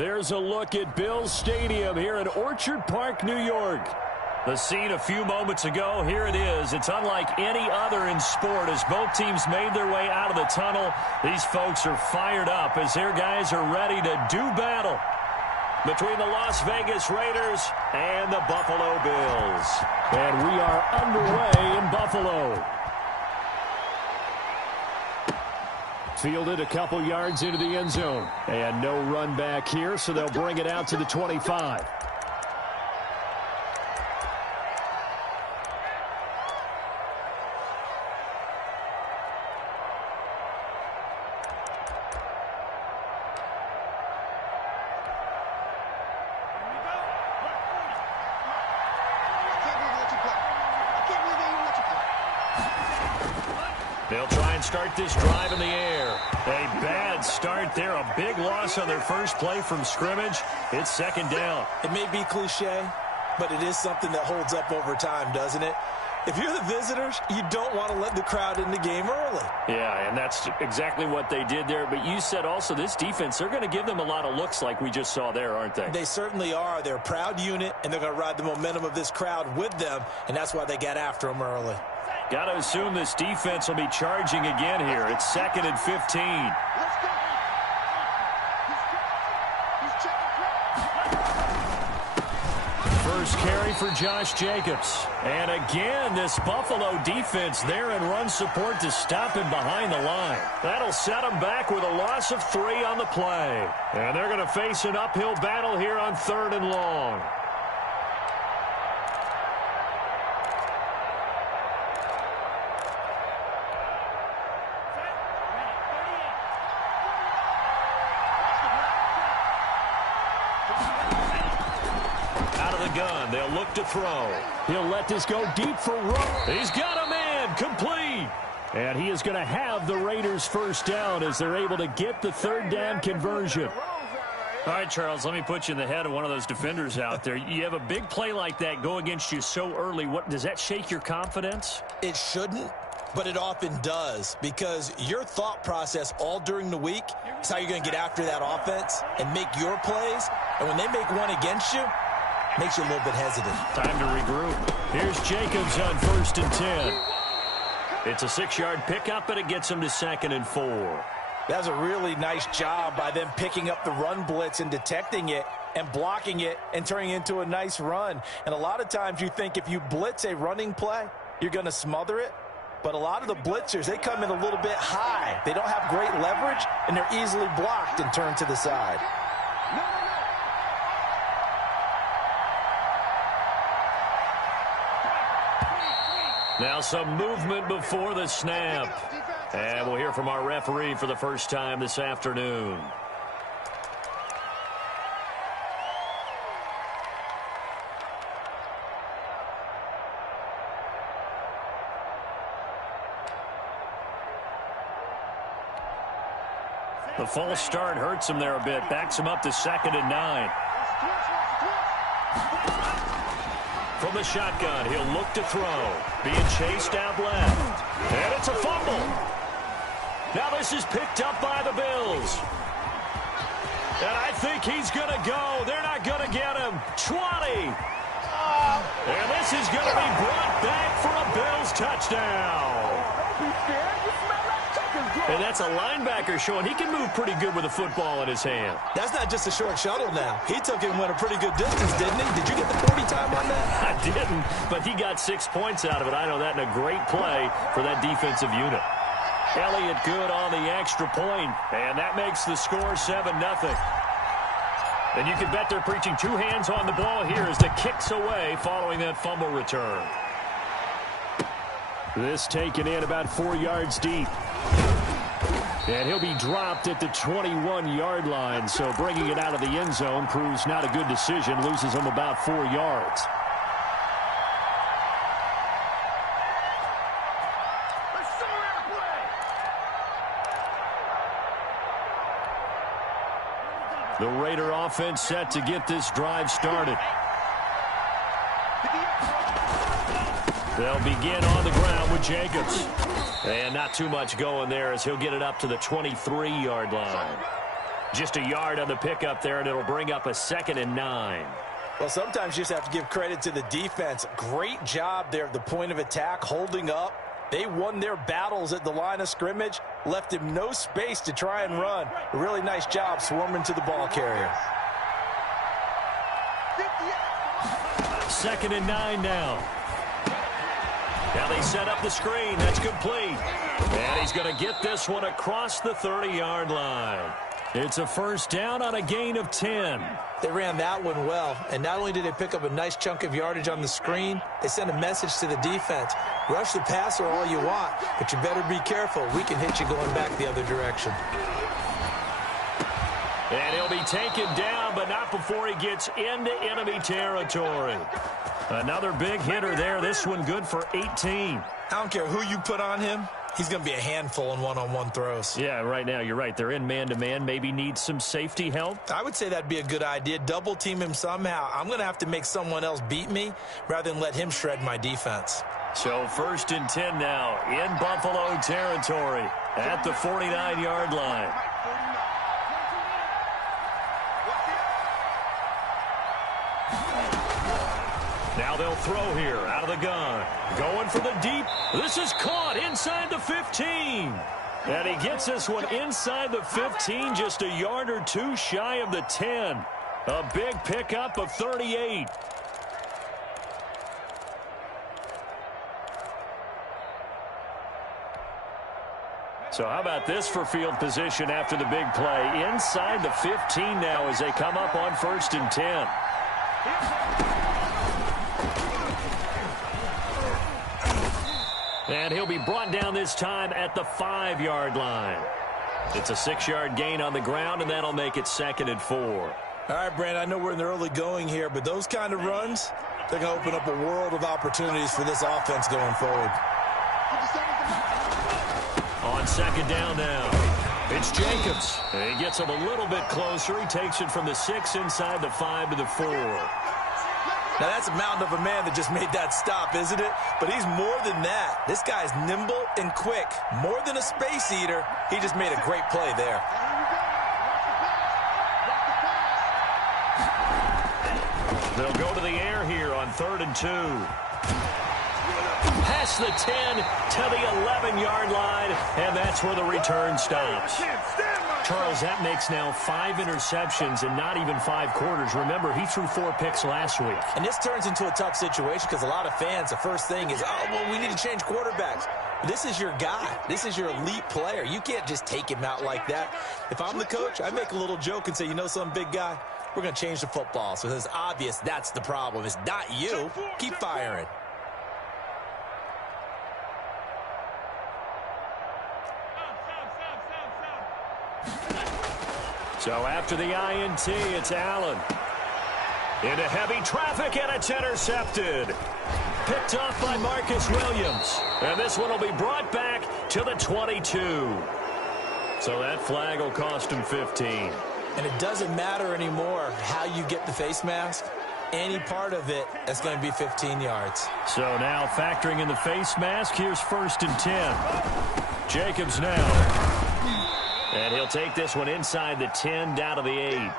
There's a look at Bills Stadium here in Orchard Park, New York. The scene a few moments ago, here it is. It's unlike any other in sport as both teams made their way out of the tunnel. These folks are fired up as their guys are ready to do battle between the Las Vegas Raiders and the Buffalo Bills. And we are underway in Buffalo. Fielded a couple yards into the end zone. And no run back here, so they'll bring it out to the 25. They'll try and start this drive in the air. A bad start there. A big loss on their first play from scrimmage. It's second down. It may be cliche, but it is something that holds up over time, doesn't it? If you're the visitors, you don't want to let the crowd in the game early. Yeah, and that's exactly what they did there. But you said also this defense, they're going to give them a lot of looks like we just saw there, aren't they? They certainly are. They're a proud unit, and they're going to ride the momentum of this crowd with them, and that's why they got after them early. Got to assume this defense will be charging again here. It's 2nd and 15. First carry for Josh Jacobs. And again, this Buffalo defense there in run support to stop him behind the line. That'll set him back with a loss of 3 on the play. And they're going to face an uphill battle here on 3rd and long. Gun. They'll look to throw. He'll let this go deep for Rowe. He's got a man complete. And he is going to have the Raiders first down as they're able to get the 3rd down conversion. All right, Charles, let me put you in the head of one of those defenders out there. You have a big play like that go against you so early. What does that shake your confidence? It shouldn't, but it often does, because your thought process all during the week is how you're going to get after that offense and make your plays. And when they make one against you, makes you a little bit hesitant. Time to regroup. Here's Jacobs on 1st and 10. It's a 6-yard pickup, but it gets him to 2nd and 4. That's a really nice job by them picking up the run blitz and detecting it and blocking it and turning it into a nice run. And a lot of times you think if you blitz a running play, you're going to smother it. But a lot of the blitzers, they come in a little bit high. They don't have great leverage, and they're easily blocked and turned to the side. Now some movement before the snap. And we'll hear from our referee for the first time this afternoon. The false start hurts him there a bit. Backs him up to 2nd and 9. From the shotgun, he'll look to throw. Being chased out left. And it's a fumble. Now this is picked up by the Bills. And I think he's going to go. They're not going to get him. 20. And this is going to be brought back for a Bills touchdown. Don't be scared. You smell that chicken good. And that's a linebacker showing he can move pretty good with a football in his hand. That's not just a short shuttle now. He took it and went a pretty good distance, didn't he? Did you get the 40 time on that? I didn't, but he got 6 points out of it. I know that, and a great play for that defensive unit. Elliott good on the extra point, and that makes the score 7-0. And you can bet they're preaching 2 hands on the ball here as the kick's away following that fumble return. This taken in about 4 yards deep. And he'll be dropped at the 21-yard line, so bringing it out of the end zone proves not a good decision, loses him about 4 yards. The Raider offense set to get this drive started. They'll begin on the ground with Jacobs. And not too much going there as he'll get it up to the 23-yard line. Just a yard on the pickup there, and it'll bring up a 2nd and 9. Well, sometimes you just have to give credit to the defense. Great job there at the point of attack, holding up. They won their battles at the line of scrimmage, left him no space to try and run. A really nice job swarming to the ball carrier. 2nd and 9 now. Now they set up the screen. That's complete. And he's going to get this one across the 30-yard line. It's a 1st down on a gain of 10. They ran that one well, and not only did they pick up a nice chunk of yardage on the screen, they sent a message to the defense. Rush the passer all you want, but you better be careful. We can hit you going back the other direction. And he'll be taken down, but not before he gets into enemy territory. Another big hitter there. This one good for 18. I don't care who you put on him. He's going to be a handful in one-on-one throws. Yeah, right now, you're right. They're in man-to-man. Maybe need some safety help. I would say that'd be a good idea. Double team him somehow. I'm going to have to make someone else beat me rather than let him shred my defense. So 1st and 10 now in Buffalo territory at the 49-yard line. Now they'll throw here out of the gun. Going for the deep. This is caught inside the 15. And he gets this one inside the 15, just a yard or two shy of the 10. A big pickup of 38. So how about this for field position after the big play? Inside the 15 now as they come up on 1st and 10. And he'll be brought down this time at the 5-yard line. It's a 6-yard gain on the ground, and that'll make it 2nd and 4. All right, Brandon, I know we're in the early going here, but those kind of runs, they're going to open up a world of opportunities for this offense going forward. On 2nd down now, it's Jacobs. And he gets him a little bit closer. He takes it from the 6 inside the 5 to the 4. Now, that's a mountain of a man that just made that stop, isn't it? But he's more than that. This guy's nimble and quick. More than a space eater, he just made a great play there. They'll go to the air here on 3rd and 2. Past the 10 to the 11-yard line, and that's where the return stops. Charles, that makes now 5 interceptions in not even 5 quarters. Remember, he threw 4 picks last week. And this turns into a tough situation because a lot of fans, the first thing is, oh, well, we need to change quarterbacks. This is your guy. This is your elite player. You can't just take him out like that. If I'm the coach, I make a little joke and say, you know something, big guy? We're going to change the football. So it's obvious that's the problem. It's not you. Keep firing. So after the INT, it's Allen. Into heavy traffic, and it's intercepted. Picked off by Marcus Williams. And this one will be brought back to the 22. So that flag will cost him 15. And it doesn't matter anymore how you get the face mask. Any part of it, that's going to be 15 yards. So now factoring in the face mask, here's 1st and 10. Jacobs now. And he'll take this one inside the 10 down to the 8.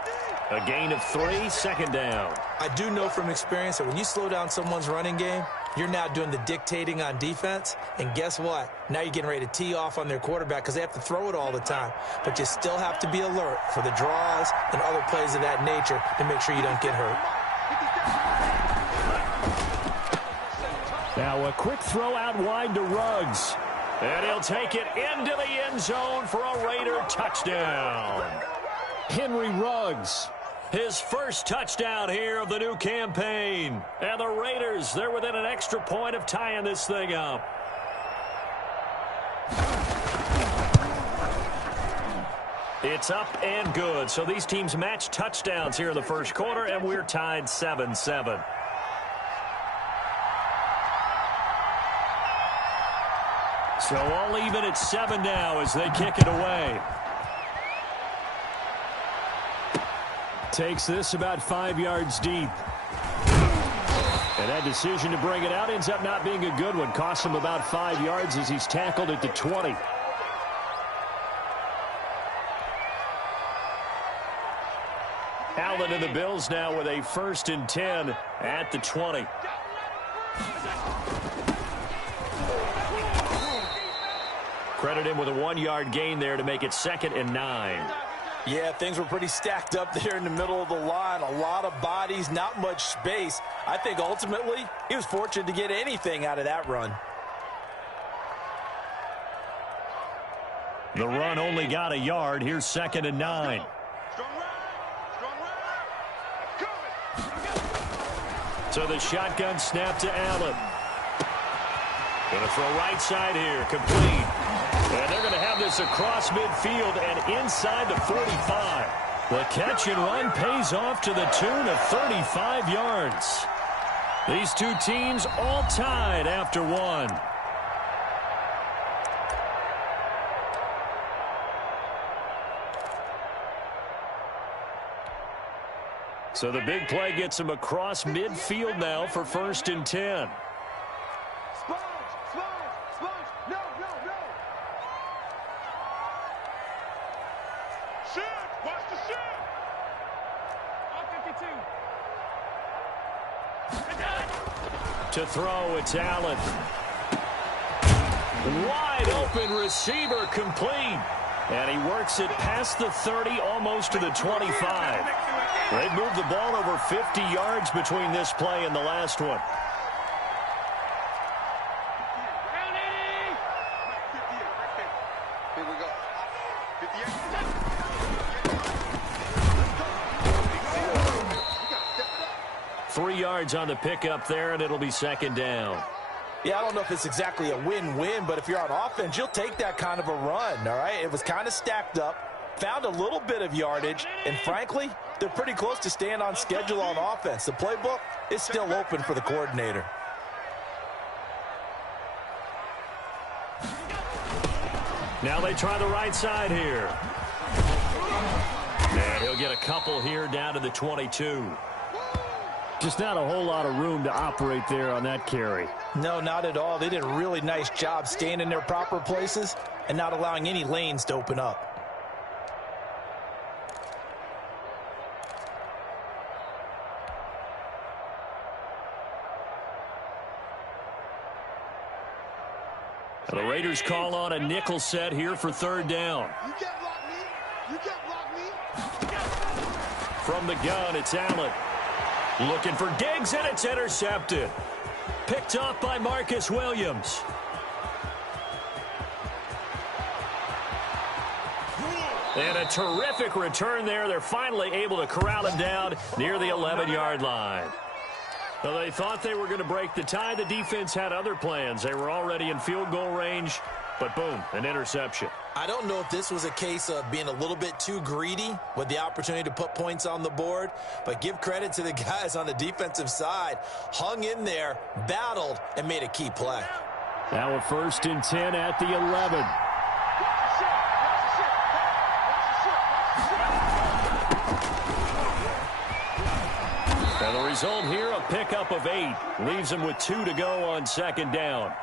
A gain of 3, 2nd down. I do know from experience that when you slow down someone's running game, you're now doing the dictating on defense. And guess what? Now you're getting ready to tee off on their quarterback because they have to throw it all the time. But you still have to be alert for the draws and other plays of that nature to make sure you don't get hurt. Now a quick throw out wide to Ruggs. And he'll take it into the end zone for a Raider touchdown. Henry Ruggs, his first touchdown here of the new campaign. And the Raiders, they're within an extra point of tying this thing up. It's up and good. So these teams match touchdowns here in the first quarter, and we're tied 7-7. So all even at 7 now as they kick it away. Takes this about 5 yards deep. And that decision to bring it out ends up not being a good one. Costs him about 5 yards as he's tackled at the 20. Allen and the Bills now with a 1st and 10 at the 20. Credit him with a 1-yard gain there to make it 2nd and 9. Yeah, things were pretty stacked up there in the middle of the line. A lot of bodies, not much space. I think ultimately he was fortunate to get anything out of that run. The run only got a yard. Here's 2nd and 9. So the shotgun snap to Allen. Going to throw right side here, complete. And they're going to have this across midfield and inside the 45. The catch and run pays off to the tune of 35 yards. These two teams all tied after one. So the big play gets him across midfield now for 1st and 10. To throw, it's Allen. Wide open receiver, complete. And he works it past the 30, almost to the 25. They've moved the ball over 50 yards between this play and the last one. Here we go. 3 yards on the pickup there, and it'll be 2nd down. Yeah, I don't know if it's exactly a win-win, but if you're on offense, you'll take that kind of a run, all right? It was kind of stacked up, found a little bit of yardage, and frankly, they're pretty close to staying on schedule on offense. The playbook is still open for the coordinator. Now they try the right side here. And he'll get a couple here down to the 22. Just not a whole lot of room to operate there on that carry. No, not at all. They did a really nice job staying in their proper places and not allowing any lanes to open up. The Raiders call on a nickel set here for 3rd down. You can't block me. You can't block me. From the gun, it's Allen. Looking for Diggs, and it's intercepted. Picked off by Marcus Williams. And a terrific return there. They're finally able to corral him down near the 11-yard line. Well, they thought they were going to break the tie. The defense had other plans. They were already in field goal range, but boom, an interception. I don't know if this was a case of being a little bit too greedy with the opportunity to put points on the board, but give credit to the guys on the defensive side. Hung in there, battled, and made a key play. Now a 1st and 10 at the 11. And the result here, a pickup of 8. Leaves him with 2 to go on 2nd down.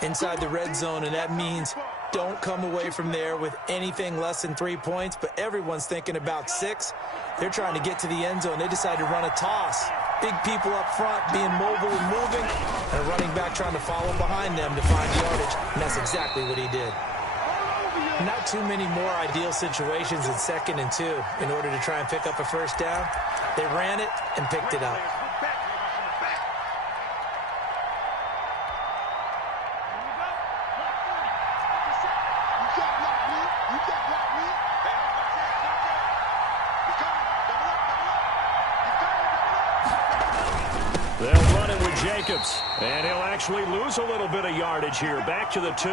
Inside the red zone, and that means don't come away from there with anything less than 3 points, but everyone's thinking about 6. They're trying to get to the end zone. They decide to run a toss. Big people up front being mobile and moving, and a running back trying to follow behind them to find yardage, and that's exactly what he did. Not too many more ideal situations in 2nd and 2 in order to try and pick up a 1st down. They ran it and picked it up. They'll run it with Jacobs, and he'll actually lose a little bit of yardage here. Back to the 2.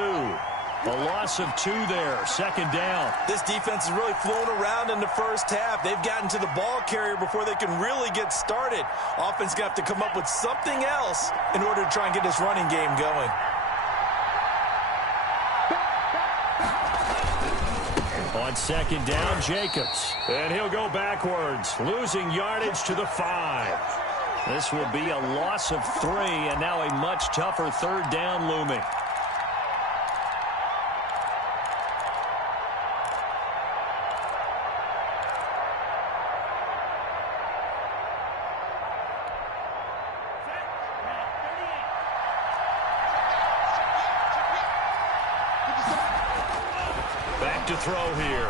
A loss of 2 there, 2nd down. This defense has really flown around in the first half. They've gotten to the ball carrier before they can really get started. Offense going to have to come up with something else in order to try and get this running game going. On 2nd down, Jacobs. And he'll go backwards, losing yardage to the 5. This will be a loss of 3, and now a much tougher 3rd down looming. to throw here.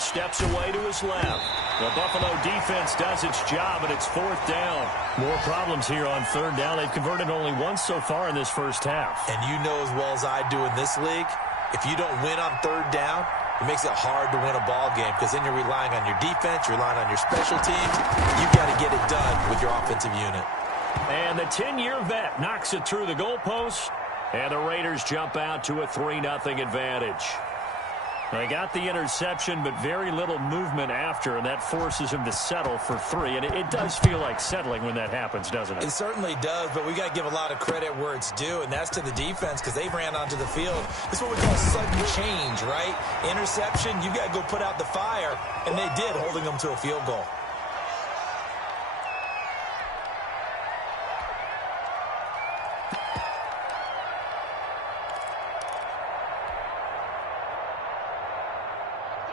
Steps away to his left. The Buffalo defense does its job, and it's 4th down. More problems here on 3rd down. They've converted only once so far in this first half. And you know as well as I do in this league, if you don't win on 3rd down, it makes it hard to win a ball game because then you're relying on your defense, you're relying on your special teams. You've got to get it done with your offensive unit. And the 10-year vet knocks it through the goalpost, and the Raiders jump out to a 3-0 advantage. They got the interception, but very little movement after, and that forces him to settle for 3. And it does feel like settling when that happens, doesn't it? It certainly does, but we got to give a lot of credit where it's due, and that's to the defense because they ran onto the field. This is what we call sudden change, right? Interception, you got to go put out the fire, and they did, holding them to a field goal.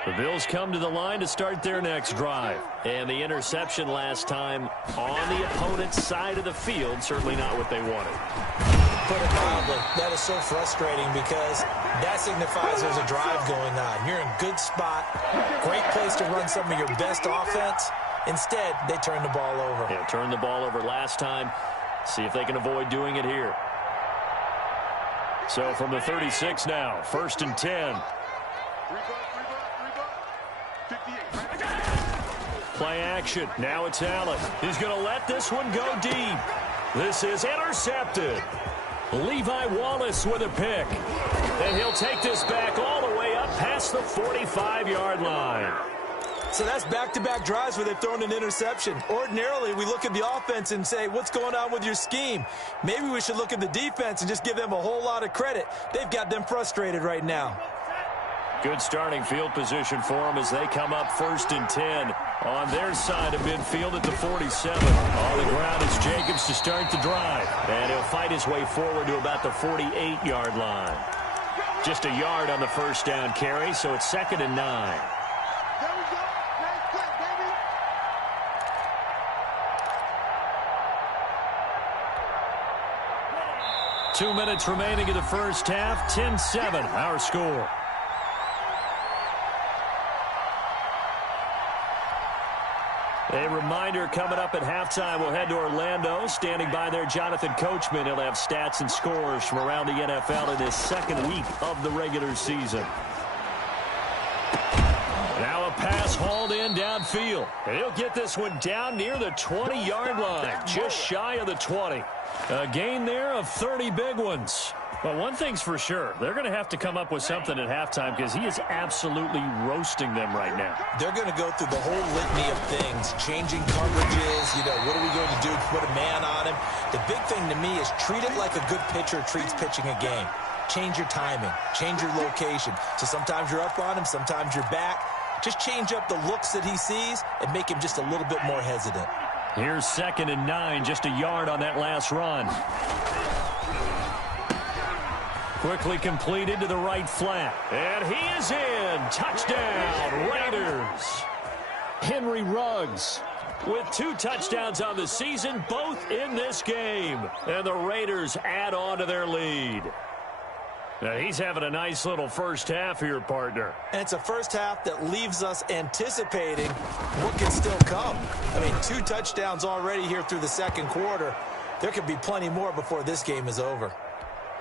The Bills come to the line to start their next drive. And the interception last time on the opponent's side of the field, certainly not what they wanted. Put it mildly, that is so frustrating because that signifies there's a drive going on. You're in a good spot, great place to run some of your best offense. Instead, they turn the ball over. Yeah, turned the ball over last time. See if they can avoid doing it here. So from the 36 now, 1st and 10. Play action. Now it's Allen. He's going to let this one go deep. This is intercepted. Levi Wallace with a pick. And he'll take this back all the way up past the 45-yard line. So that's back-to-back drives where they've thrown an interception. Ordinarily, we look at the offense and say, what's going on with your scheme? Maybe we should look at the defense and just give them a whole lot of credit. They've got them frustrated right now. Good starting field position for them as they come up 1st and 10 on their side of midfield at the 47. On the ground is Jacobs to start the drive. And he'll fight his way forward to about the 48-yard line. Just a yard on the 1st down carry, so it's 2nd and 9. There we go. Nice play, baby. 2 minutes remaining in the first half. 10-7, our score. A reminder coming up at halftime, we'll head to Orlando. Standing by there, Jonathan Coachman. He'll have stats and scores from around the NFL in his 2nd week of the regular season. Now a pass hauled in downfield. And he'll get this one down near the 20-yard line, just shy of the 20. A gain there of 30 big ones. But one thing's for sure, they're going to have to come up with something at halftime because he is absolutely roasting them right now. They're going to go through the whole litany of things, changing coverages, what are we going to do to put a man on him? The big thing to me is treat it like a good pitcher treats pitching a game. Change your timing, change your location. So sometimes you're up on him, sometimes you're back. Just change up the looks that he sees and make him just a little bit more hesitant. Here's 2nd and 9, just a yard on that last run. Quickly completed to the right flat. And he is in. Touchdown, Raiders. Henry Ruggs with 2 touchdowns on the season, both in this game. And the Raiders add on to their lead. Now he's having a nice little first half here, partner. And it's a first half that leaves us anticipating what can still come. 2 touchdowns already here through the 2nd quarter. There could be plenty more before this game is over.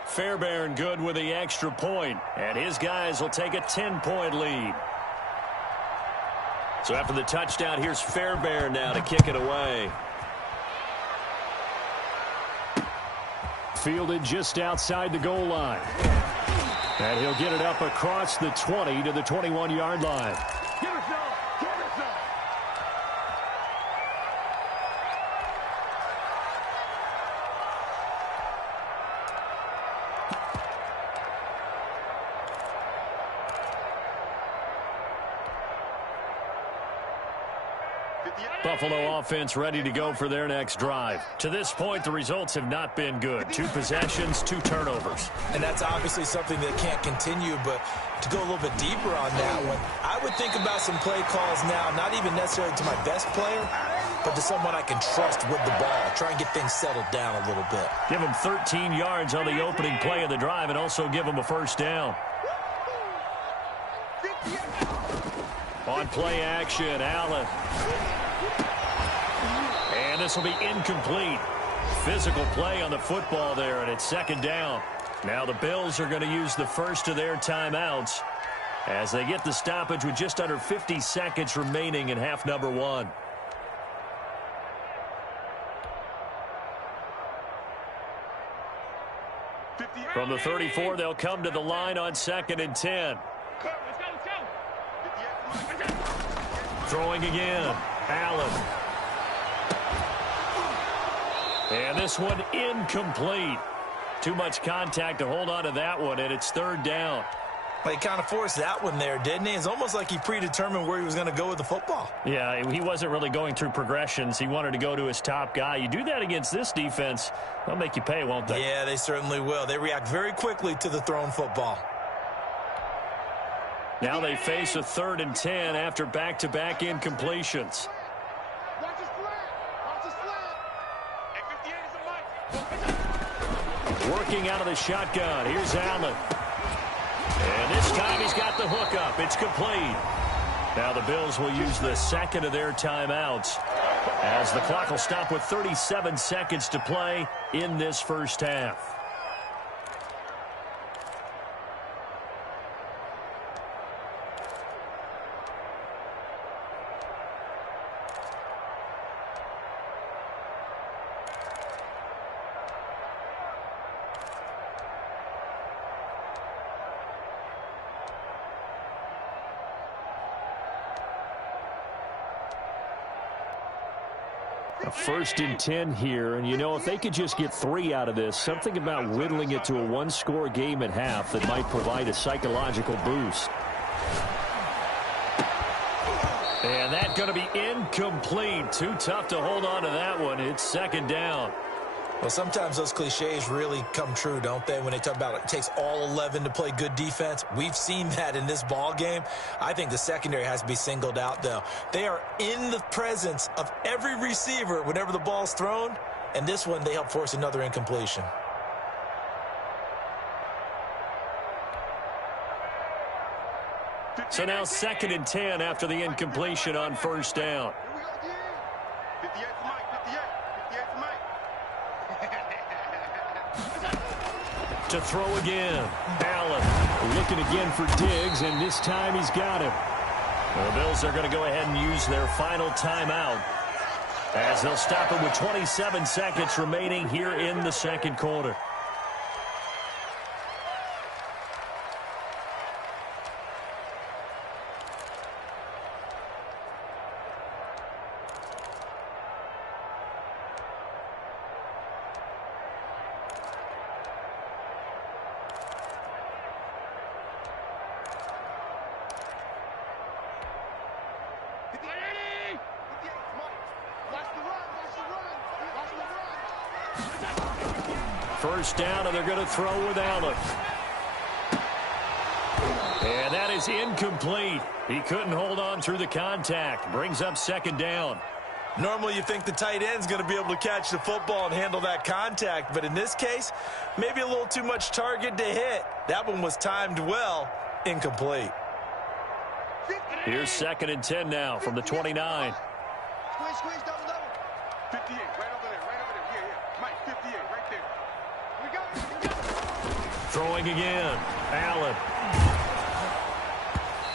Fairbairn good with the extra point, and his guys will take a 10-point lead. So after the touchdown, here's Fairbairn now to kick it away. Fielded just outside the goal line. And he'll get it up across the 20 to the 21-yard line. Give us some. Give us some. Buffalo offense ready to go for their next drive. To this point, the results have not been good. 2 possessions, 2 turnovers. And that's obviously something that can't continue, but to go a little bit deeper on that one, I would think about some play calls now, not even necessarily to my best player, but to someone I can trust with the ball. Try and get things settled down a little bit. Give him 13 yards on the opening play of the drive and also give him a first down. 50. On play action, Allen. And this will be incomplete. Physical play on the football there, and it's second down. Now the Bills are going to use the first of their timeouts as they get the stoppage with just under 50 seconds remaining in half number one. From the 34, they'll come to the line on 2nd and 10. Throwing again, Allen. And this one incomplete. Too much contact to hold on to that one, and it's third down. Well, he kind of forced that one there, didn't he? It's almost like he predetermined where he was going to go with the football. Yeah, he wasn't really going through progressions. He wanted to go to his top guy. You do that against this defense, they'll make you pay, won't they? Yeah, they certainly will. They react very quickly to the thrown football. Now they face a 3rd and 10 after back-to-back incompletions. Watch his flat. Watch his flat. Working out of the shotgun. Here's Allen. And this time he's got the hook up. It's complete. Now the Bills will use the second of their timeouts as the clock will stop with 37 seconds to play in this first half. A 1st and 10 here, and you know, if they could just get 3 out of this, something about whittling it to a one-score game at half that might provide a psychological boost. And that's going to be incomplete. Too tough to hold on to that one. It's second down. Well, sometimes those cliches really come true, don't they, when they talk about it takes all 11 to play good defense. We've seen that in this ball game. I think the secondary has to be singled out, though. They are in the presence of every receiver whenever the ball's thrown, and this one they help force another incompletion. So now 2nd and 10 after the incompletion on first down. To throw again, Allen looking again for Diggs, and this time he's got him. Well, the Bills are going to go ahead and use their final timeout as they'll stop it with 27 seconds remaining here in the second quarter. First down, and they're going to throw with Allen. And that is incomplete. He couldn't hold on through the contact. Brings up second down. Normally you think the tight end's going to be able to catch the football and handle that contact, but in this case, maybe a little too much target to hit. That one was timed well, incomplete. Here's 2nd and 10 now from the 29. Squeeze, double. 58, right over there. Yeah. Mike, 58, right there. We go. Throwing again, Allen.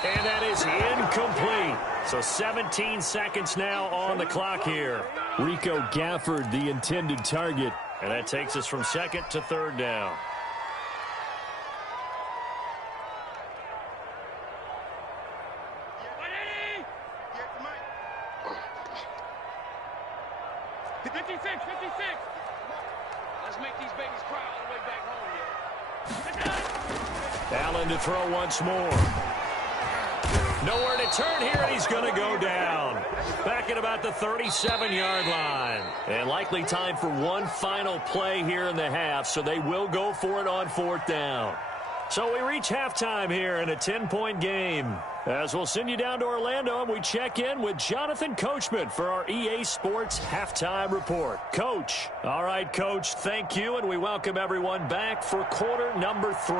And that is incomplete. So 17 seconds now on the clock here. Rico Gafford, the intended target. And that takes us from 2nd to 3rd down. Allen to throw once more. Nowhere to turn here, and he's going to go down. Back at about the 37-yard line. And likely time for one final play here in the half, so they will go for it on 4th down. So we reach halftime here in a 10-point game. As we'll send you down to Orlando, and we check in with Jonathan Coachman for our EA Sports Halftime Report. Coach. All right, Coach, thank you, and we welcome everyone back for quarter number 3.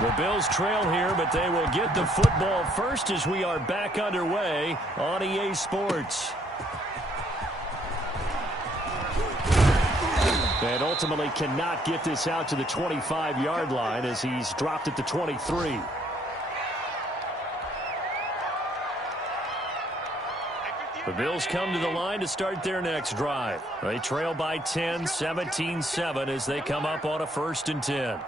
The Bills trail here, but they will get the football first as we are back underway on EA Sports. And ultimately cannot get this out to the 25-yard line as he's dropped at the 23. The Bills come to the line to start their next drive. They trail by 10, 17-7 as they come up on a 1st and 10.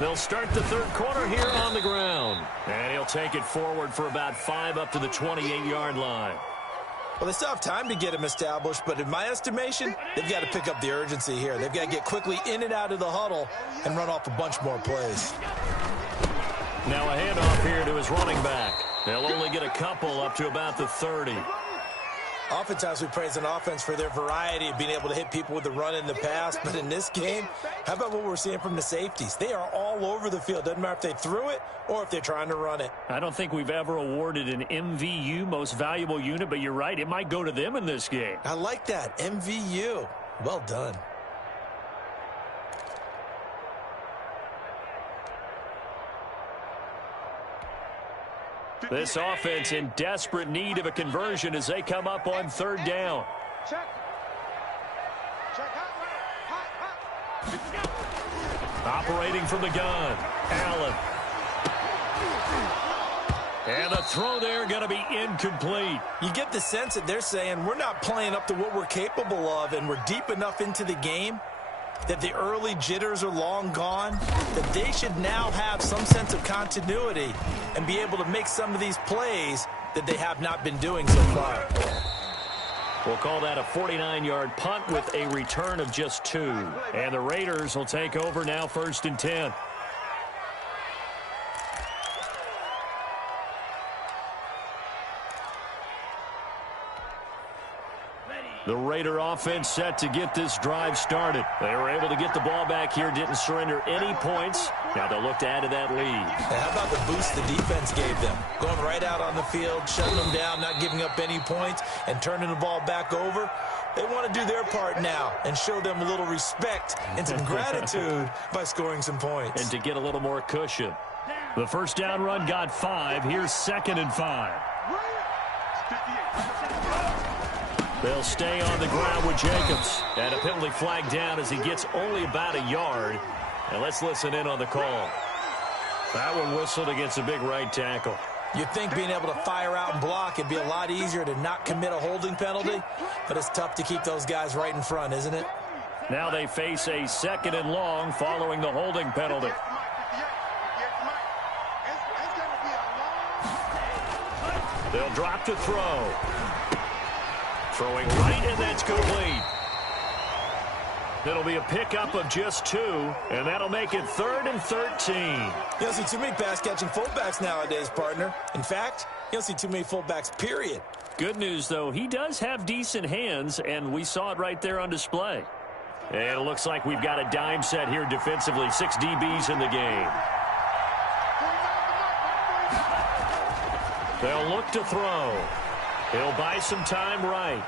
They'll start the third quarter here on the ground. And he'll take it forward for about 5 up to the 28-yard line. Well, they still have time to get him established, but in my estimation, they've got to pick up the urgency here. They've got to get quickly in and out of the huddle and run off a bunch more plays. Now a handoff here to his running back. They'll only get a couple up to about the 30. Oftentimes we praise an offense for their variety of being able to hit people with the run in the pass, but in this game, how about what we're seeing from the safeties? They are all over the field. Doesn't matter if they threw it or if they're trying to run it. I don't think we've ever awarded an MVU, most valuable unit, but you're right, it might go to them in this game. I like that, MVU. Well done. This offense in desperate need of a conversion as they come up on 3rd down. Operating from the gun, Allen. And the throw there going to be incomplete. You get the sense that they're saying we're not playing up to what we're capable of, and we're deep enough into the game that the early jitters are long gone, that they should now have some sense of continuity and be able to make some of these plays that they have not been doing so far. We'll call that a 49-yard punt with a return of just 2. And the Raiders will take over now 1st and 10. The Raider offense set to get this drive started. They were able to get the ball back here, didn't surrender any points. Now they'll look to add to that lead. And how about the boost the defense gave them? Going right out on the field, shutting them down, not giving up any points, and turning the ball back over. They want to do their part now and show them a little respect and some gratitude by scoring some points. And to get a little more cushion. The first down run got 5. Here's 2nd and 5. They'll stay on the ground with Jacobs. And a penalty flag down as he gets only about a yard. And let's listen in on the call. That one whistled against a big right tackle. You'd think being able to fire out and block, it'd be a lot easier to not commit a holding penalty. But it's tough to keep those guys right in front, isn't it? Now they face a 2nd and long following the holding penalty. They'll drop to throw. Throwing right, and that's complete. It'll be a pickup of just 2, and that'll make it 3rd and 13. You don't see too many pass-catching fullbacks nowadays, partner. In fact, you don't see too many fullbacks, period. Good news, though, he does have decent hands, and we saw it right there on display. And it looks like we've got a dime set here defensively. 6 DBs in the game. They'll look to throw. He'll buy some time right.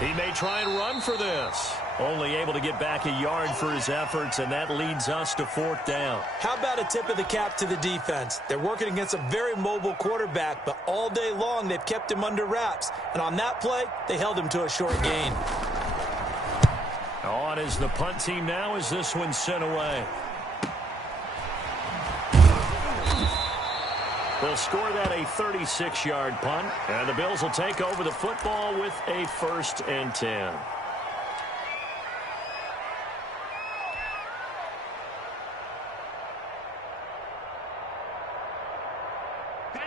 He may try and run for this. Only able to get back a yard for his efforts, and that leads us to 4th down. How about a tip of the cap to the defense? They're working against a very mobile quarterback, but all day long they've kept him under wraps. And on that play, they held him to a short gain. On is the punt team now as this one's sent away. They'll score that a 36-yard punt, and the Bills will take over the football with a 1st and 10.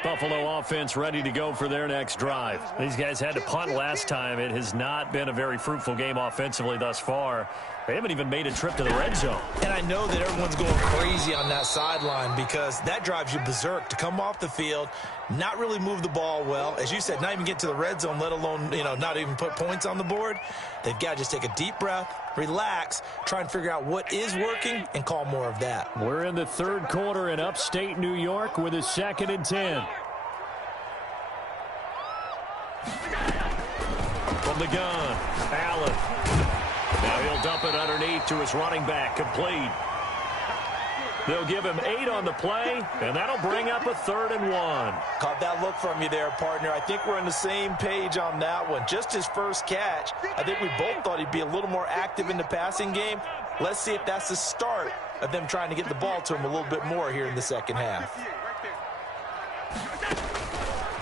Buffalo offense ready to go for their next drive. These guys had to punt last time. It has not been a very fruitful game offensively thus far. They haven't even made a trip to the red zone. And I know that everyone's going crazy on that sideline because that drives you berserk to come off the field, not really move the ball well. As you said, not even get to the red zone, let alone, not even put points on the board. They've got to just take a deep breath, relax, try and figure out what is working, and call more of that. We're in the third quarter in upstate New York with a 2nd and 10. From the gun, Allen. Now he'll dump it underneath to his running back, complete. They'll give him 8 on the play, and that'll bring up a 3rd and 1. Caught that look from you there, partner. I think we're on the same page on that one. Just his first catch, I think we both thought he'd be a little more active in the passing game. Let's see if that's the start of them trying to get the ball to him a little bit more here in the second half.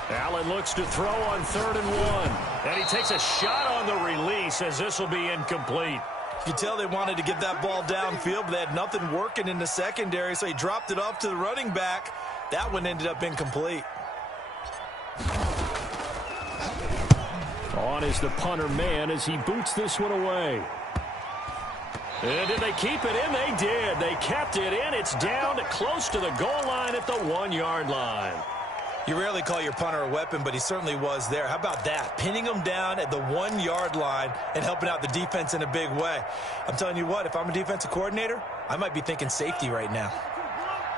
Allen looks to throw on 3rd and 1. And he takes a shot on the release as this will be incomplete. You can tell they wanted to get that ball downfield, but they had nothing working in the secondary, so he dropped it off to the running back. That one ended up incomplete. On is the punter man as he boots this one away. And did they keep it in? They did. They kept it in. It's down close to the goal line at the 1-yard line. You rarely call your punter a weapon, but he certainly was there. How about that? Pinning him down at the 1-yard line and helping out the defense in a big way. I'm telling you what, if I'm a defensive coordinator, I might be thinking safety right now.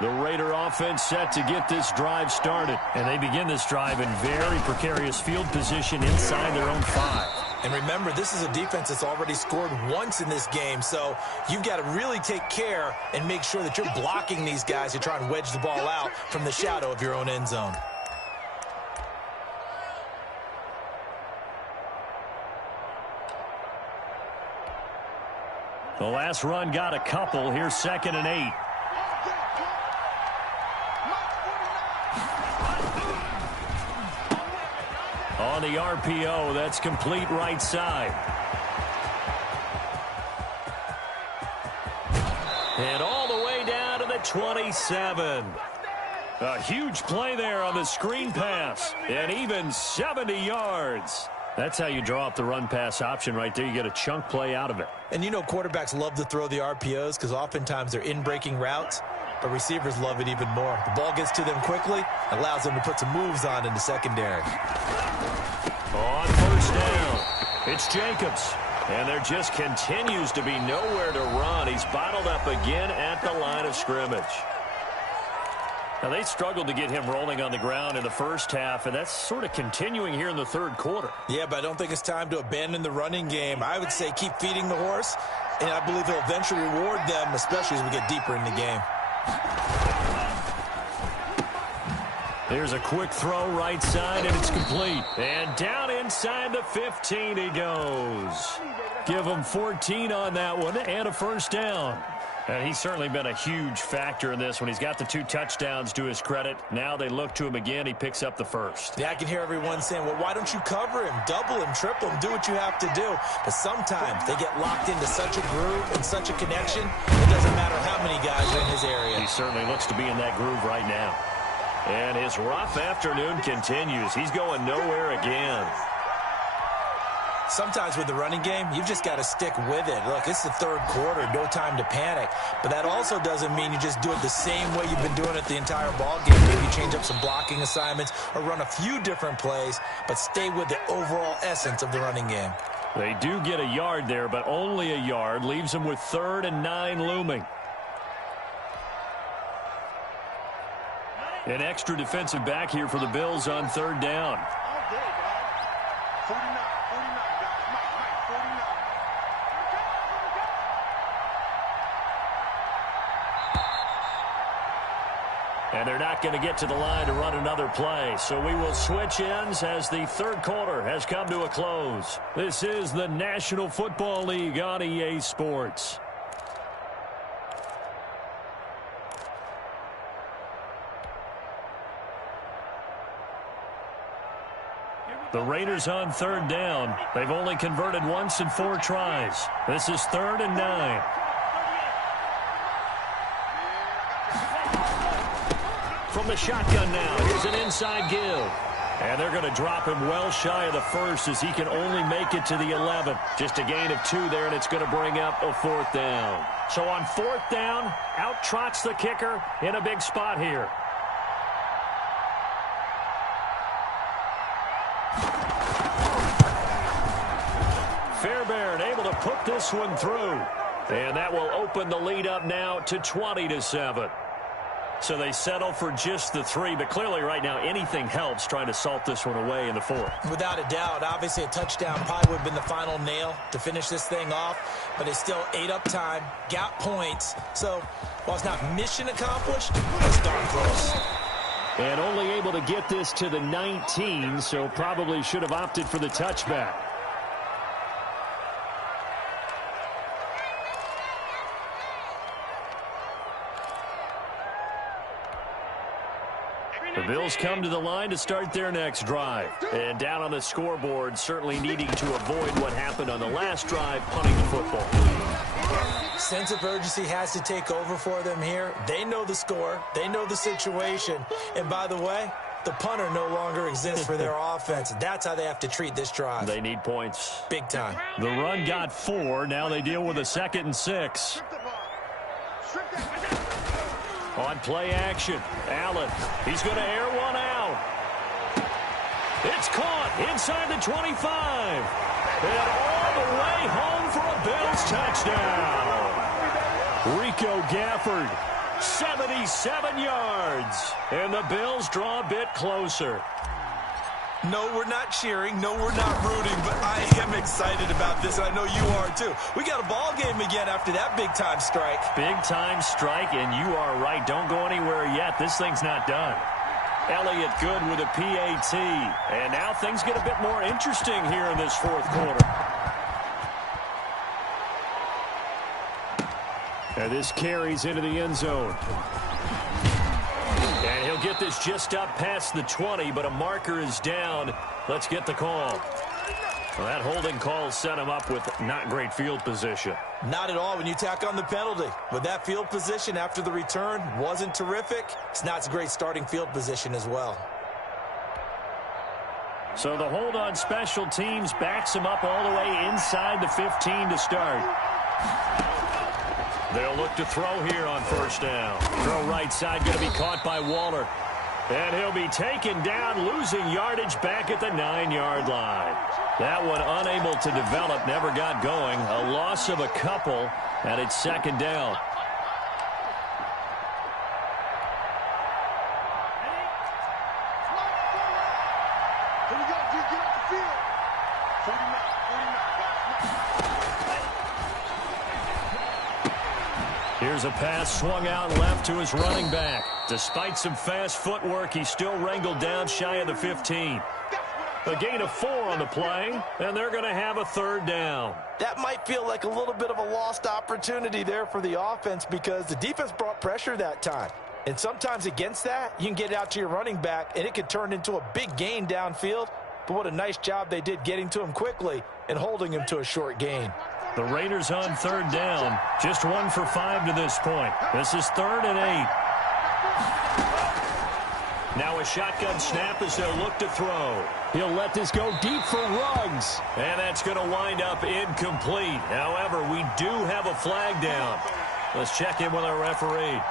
The Raider offense set to get this drive started. And they begin this drive in very precarious field position inside their own 5. And remember, this is a defense that's already scored once in this game, so you've got to really take care and make sure that you're blocking these guys to try and wedge the ball out from the shadow of your own end zone. The last run got a couple. Here's 2nd and 8. On the RPO, that's complete right side. And all the way down to the 27. A huge play there on the screen pass. And even 70 yards. That's how you draw up the run-pass option right there. You get a chunk play out of it. And you know quarterbacks love to throw the RPOs because oftentimes they're in-breaking routes, but receivers love it even more. The ball gets to them quickly, allows them to put some moves on in the secondary. On 1st down, it's Jacobs. And there just continues to be nowhere to run. He's bottled up again at the line of scrimmage. Now, they struggled to get him rolling on the ground in the first half, and that's sort of continuing here in the 3rd quarter. Yeah, but I don't think it's time to abandon the running game. I would say keep feeding the horse, and I believe he'll eventually reward them, especially as we get deeper in the game. There's a quick throw right side, and it's complete. And down inside the 15 he goes. Give him 14 on that one and a 1st down. And he's certainly been a huge factor in this when he's got the 2 touchdowns to his credit. Now they look to him again. He picks up the 1st. Yeah, I can hear everyone saying, well, why don't you cover him, double him, triple him, do what you have to do. But sometimes they get locked into such a groove and such a connection, it doesn't matter how many guys are in his area. He certainly looks to be in that groove right now. And his rough afternoon continues. He's going nowhere again. Sometimes with the running game, you've just got to stick with it. Look, it's the 3rd quarter, no time to panic. But that also doesn't mean you just do it the same way you've been doing it the entire ball game. Maybe change up some blocking assignments or run a few different plays, but stay with the overall essence of the running game. They do get a yard there, but only a yard. Leaves them with 3rd and 9 looming. An extra defensive back here for the Bills on 3rd down. 49, 49, guys. Mike, 49. And they're not going to get to the line to run another play. So we will switch ends as the 3rd quarter has come to a close. This is the National Football League on EA Sports. The Raiders on 3rd down. They've only converted once in 4 tries. This is 3rd and 9. From the shotgun now, here's an inside give. And they're going to drop him well shy of the 1st as he can only make it to the 11. Just a gain of 2 there, and it's going to bring up a 4th down. So on 4th down, out trots the kicker in a big spot here. Fairbairn able to put this one through. And that will open the lead up now to 20-7. So they settle for just the 3, but clearly right now anything helps trying to salt this one away in the 4th. Without a doubt, obviously a touchdown probably would have been the final nail to finish this thing off, but it's still ate up time, got points. So while it's not mission accomplished, it's darn close. And only able to get this to the 19, so probably should have opted for the touchback. The Bills come to the line to start their next drive. And down on the scoreboard, certainly needing to avoid what happened on the last drive, punting the football. Sense of urgency has to take over for them here. They know the score. They know the situation. And by the way, the punter no longer exists for their offense. That's how they have to treat this drive. They need points. Big time. The run got 4. Now they deal with a 2nd and 6. On play action, Allen. He's going to air one out. It's caught inside the 25. And all the way home for a Bills touchdown. Rico Gafford, 77 yards. And the Bills draw a bit closer. No, we're not cheering. No, we're not rooting. But I am excited about this, and I know you are too. We got a ball game again after that big-time strike. Big-time strike, and you are right. Don't go anywhere yet. This thing's not done. Elliott good with a PAT. And now things get a bit more interesting here in this 4th quarter. And this carries into the end zone. And he'll get this just up past the 20, but a marker is down. Let's get the call. Well, that holding call set him up with not great field position. Not at all when you tack on the penalty. But that field position after the return wasn't terrific. It's not a great starting field position as well. So the hold on special teams backs him up all the way inside the 15 to start. They'll look to throw here on 1st down. Throw right side, going to be caught by Waller. And he'll be taken down, losing yardage back at the 9-yard line. That one unable to develop, never got going. A loss of a couple, and it's 2nd down. Here we go, dude, get off the field. 49. Here's a pass swung out left to his running back. Despite some fast footwork, he's still wrangled down shy of the 15. A gain of 4 on the play, and they're going to have a 3rd down. That might feel like a little bit of a lost opportunity there for the offense because the defense brought pressure that time. And sometimes against that, you can get out to your running back, and it could turn into a big gain downfield. But what a nice job they did getting to him quickly and holding him to a short gain. The Raiders on 3rd down. Just 1 for 5 to this point. This is 3rd and 8. Now a shotgun snap as they'll look to throw. He'll let this go deep for Ruggs. And that's going to wind up incomplete. However, we do have a flag down. Let's check in with our referee.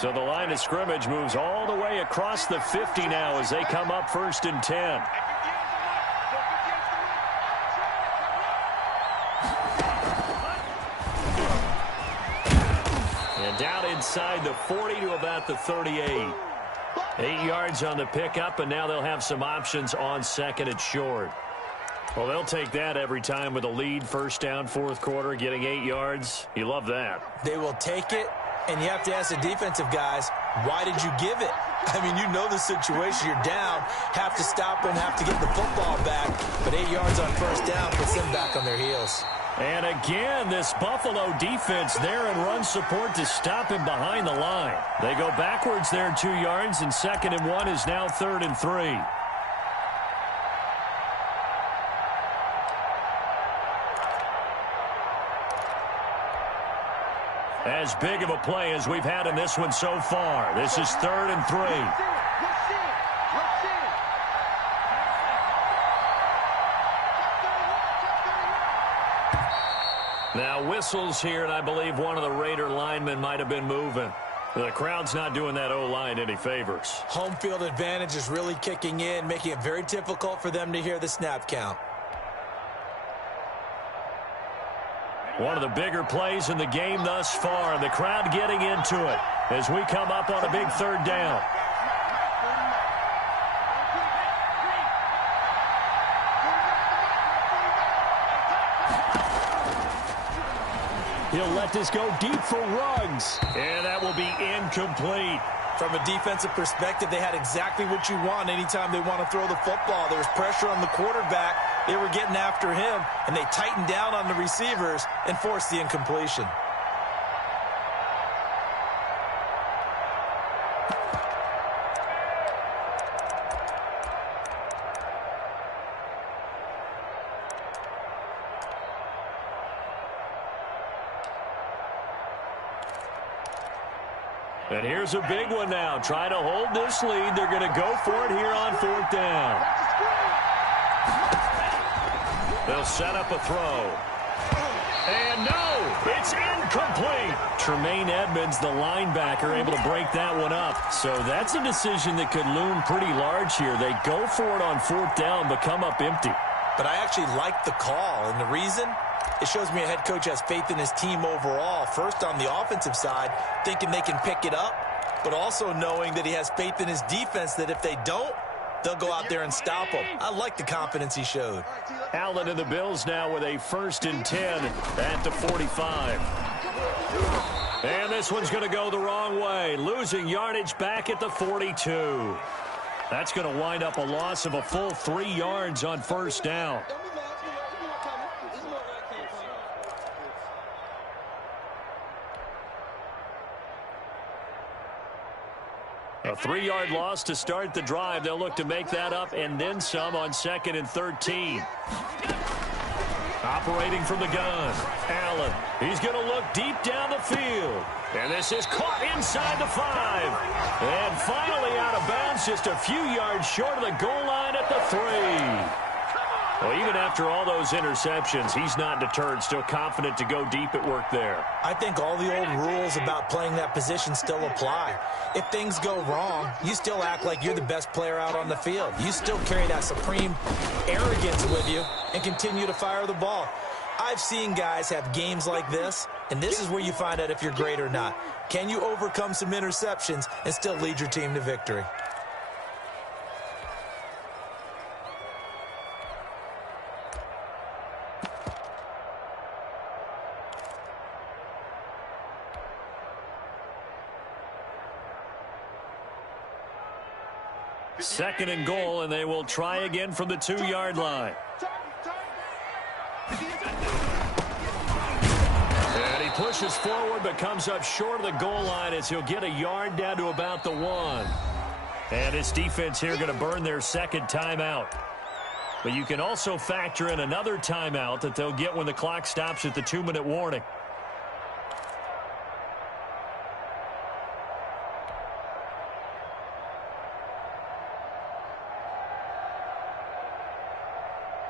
So the line of scrimmage moves all the way across the 50 now as they come up 1st and 10. And down inside the 40 to about the 38. 8 yards on the pickup, and now they'll have some options on 2nd and short. Well, they'll take that every time with a lead. 1st down, 4th quarter, getting 8 yards. You love that. They will take it. And you have to ask the defensive guys, why did you give it? I mean, you know the situation. You're down, have to stop and have to get the football back. But 8 yards on 1st down puts them back on their heels. And again, this Buffalo defense there in run support to stop him behind the line. They go backwards there 2 yards, and 2nd and 1 is now 3rd and 3. As big of a play as we've had in this one so far. This is 3rd and 3. Now whistles here, and I believe one of the Raider linemen might have been moving. The crowd's not doing that O-line any favors. Home field advantage is really kicking in, making it very difficult for them to hear the snap count. One of the bigger plays in the game thus far. The crowd getting into it as we come up on a big third down. He'll let this go deep for Ruggs. And that will be incomplete. From a defensive perspective, they had exactly what you want anytime they want to throw the football. There was pressure on the quarterback. They were getting after him, and they tightened down on the receivers and forced the incompletion. And here's a big one now. Trying to hold this lead. They're going to go for it here on fourth down. They'll set up a throw. And no, it's incomplete. Tremaine Edmonds, the linebacker, able to break that one up. So that's a decision that could loom pretty large here. They go for it on fourth down, but come up empty. But I actually like the call, and the reason? It shows me a head coach has faith in his team overall. First, on the offensive side, thinking they can pick it up, but also knowing that he has faith in his defense that if they don't, they'll go out there and stop them. I like the confidence he showed. Allen and the Bills now with a 1st and 10 at the 45. And this one's going to go the wrong way. Losing yardage back at the 42. That's going to wind up a loss of a full 3 yards on first down. A 3-yard loss to start the drive. They'll look to make that up and then some on 2nd and 13. Operating from the gun. Allen. He's going to look deep down the field. And this is caught inside the 5. And finally out of bounds, just a few yards short of the goal line at the 3. Well, even after all those interceptions, he's not deterred, still confident to go deep at work there. I think all the old rules about playing that position still apply. If things go wrong, you still act like you're the best player out on the field. You still carry that supreme arrogance with you and continue to fire the ball. I've seen guys have games like this, and this is where you find out if you're great or not. Can you overcome some interceptions and still lead your team to victory? Second and goal, and they will try again from the 2-yard line. And he pushes forward but comes up short of the goal line as he'll get a yard down to about the 1. And his defense here going to burn their second timeout. But you can also factor in another timeout that they'll get when the clock stops at the 2-minute warning.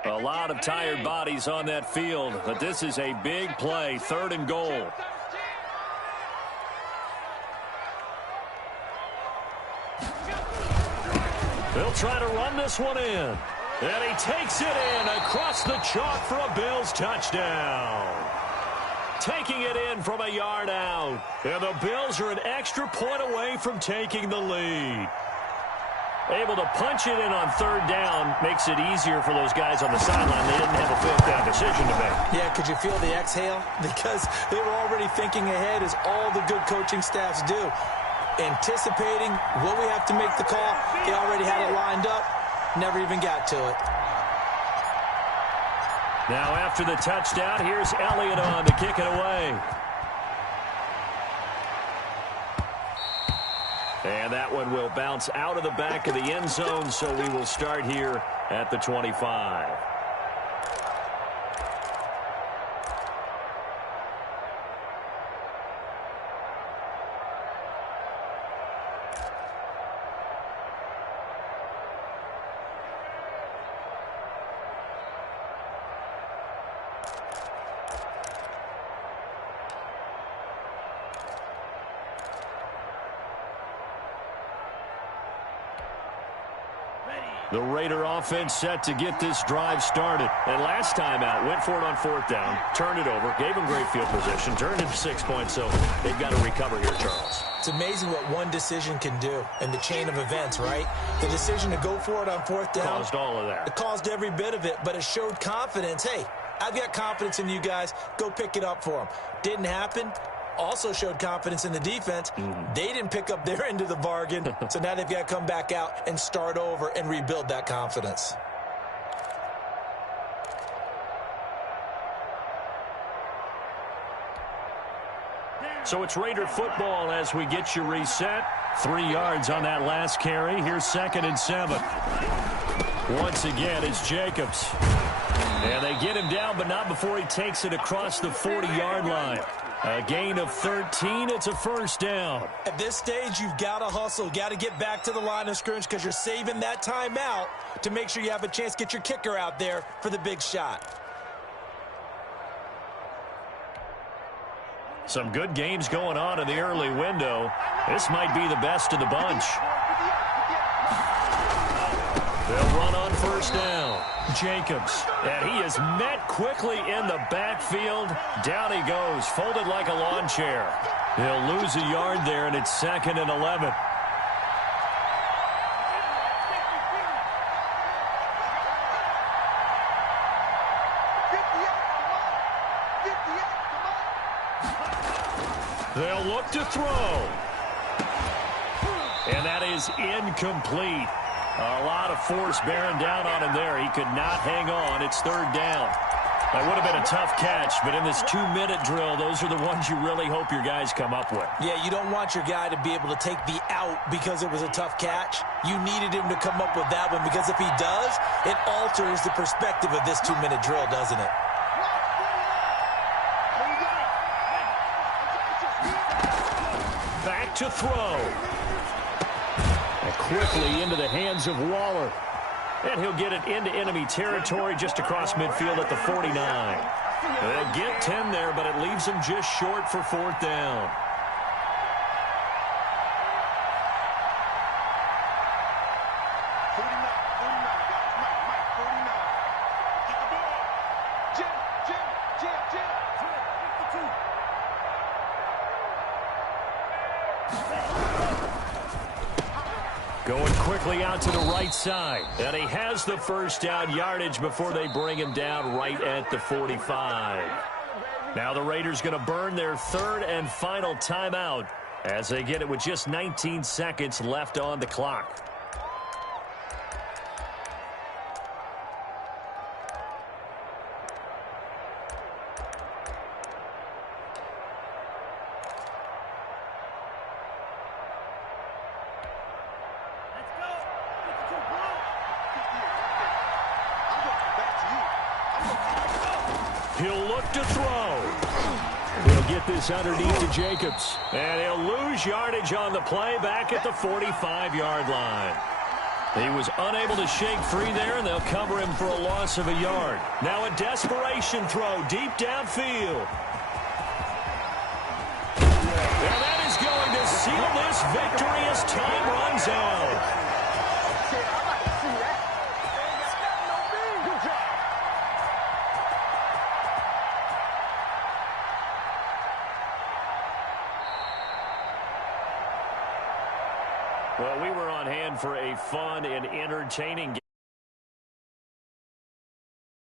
A lot of tired bodies on that field, but this is a big play, 3rd and goal. They'll try to run this one in. And he takes it in across the chalk for a Bills touchdown. Taking it in from a yard out. And the Bills are an extra point away from taking the lead. Able to punch it in on 3rd down makes it easier for those guys on the sideline. They didn't have a 5th down decision to make. Yeah, could you feel the exhale? Because they were already thinking ahead, as all the good coaching staffs do. Anticipating, will we have to make the call? They already had it lined up. Never even got to it. Now after the touchdown, here's Elliott on to kick it away. And that one will bounce out of the back of the end zone, so we will start here at the 25. The Raider offense set to get this drive started. And last time out, went for it on 4th down, turned it over, gave them great field position, turned it to 6 points, so they've got to recover here, Charles. It's amazing what one decision can do in the chain of events, right? The decision to go for it on 4th down. Caused all of that. It caused every bit of it, but it showed confidence. Hey, I've got confidence in you guys. Go pick it up for them. Didn't happen. Also showed confidence in the defense. They didn't pick up their end of the bargain, so now they've got to come back out and start over and rebuild that confidence. So it's Raider football as we get you reset. 3 yards on that last carry. Here's 2nd and 7. Once again, it's Jacobs. And they get him down, but not before he takes it across the 40-yard line. A gain of 13. It's a 1st down. At this stage, you've got to hustle. Got to get back to the line of scrimmage because you're saving that timeout to make sure you have a chance to get your kicker out there for the big shot. Some good games going on in the early window. This might be the best of the bunch. They'll run on 1st down. Jacobs, and he is met quickly in the backfield. Down he goes, folded like a lawn chair. He'll lose a yard there, and it's 2nd and 11. They'll look to throw. And that is incomplete. A lot of force bearing down on him there. He could not hang on. It's 3rd down. That would have been a tough catch, but in this 2-minute drill, those are the ones you really hope your guys come up with. Yeah, you don't want your guy to be able to take the out because it was a tough catch. You needed him to come up with that one because if he does, it alters the perspective of this 2-minute drill, doesn't it? Back to throw. And quickly into the hands of Waller. And he'll get it into enemy territory just across midfield at the 49. They'll get 10 there, but it leaves them just short for 4th down. Going quickly out to the right side. And he has the 1st down yardage before they bring him down right at the 45. Now the Raiders going to burn their 3rd and final timeout as they get it with just 19 seconds left on the clock. He'll look to throw. He'll get this underneath to Jacobs. And he'll lose yardage on the play back at the 45-yard line. He was unable to shake free there, and they'll cover him for a loss of a yard. Now a desperation throw deep downfield. And that is going to seal this victory as time runs out. Well, we were on hand for a fun and entertaining game.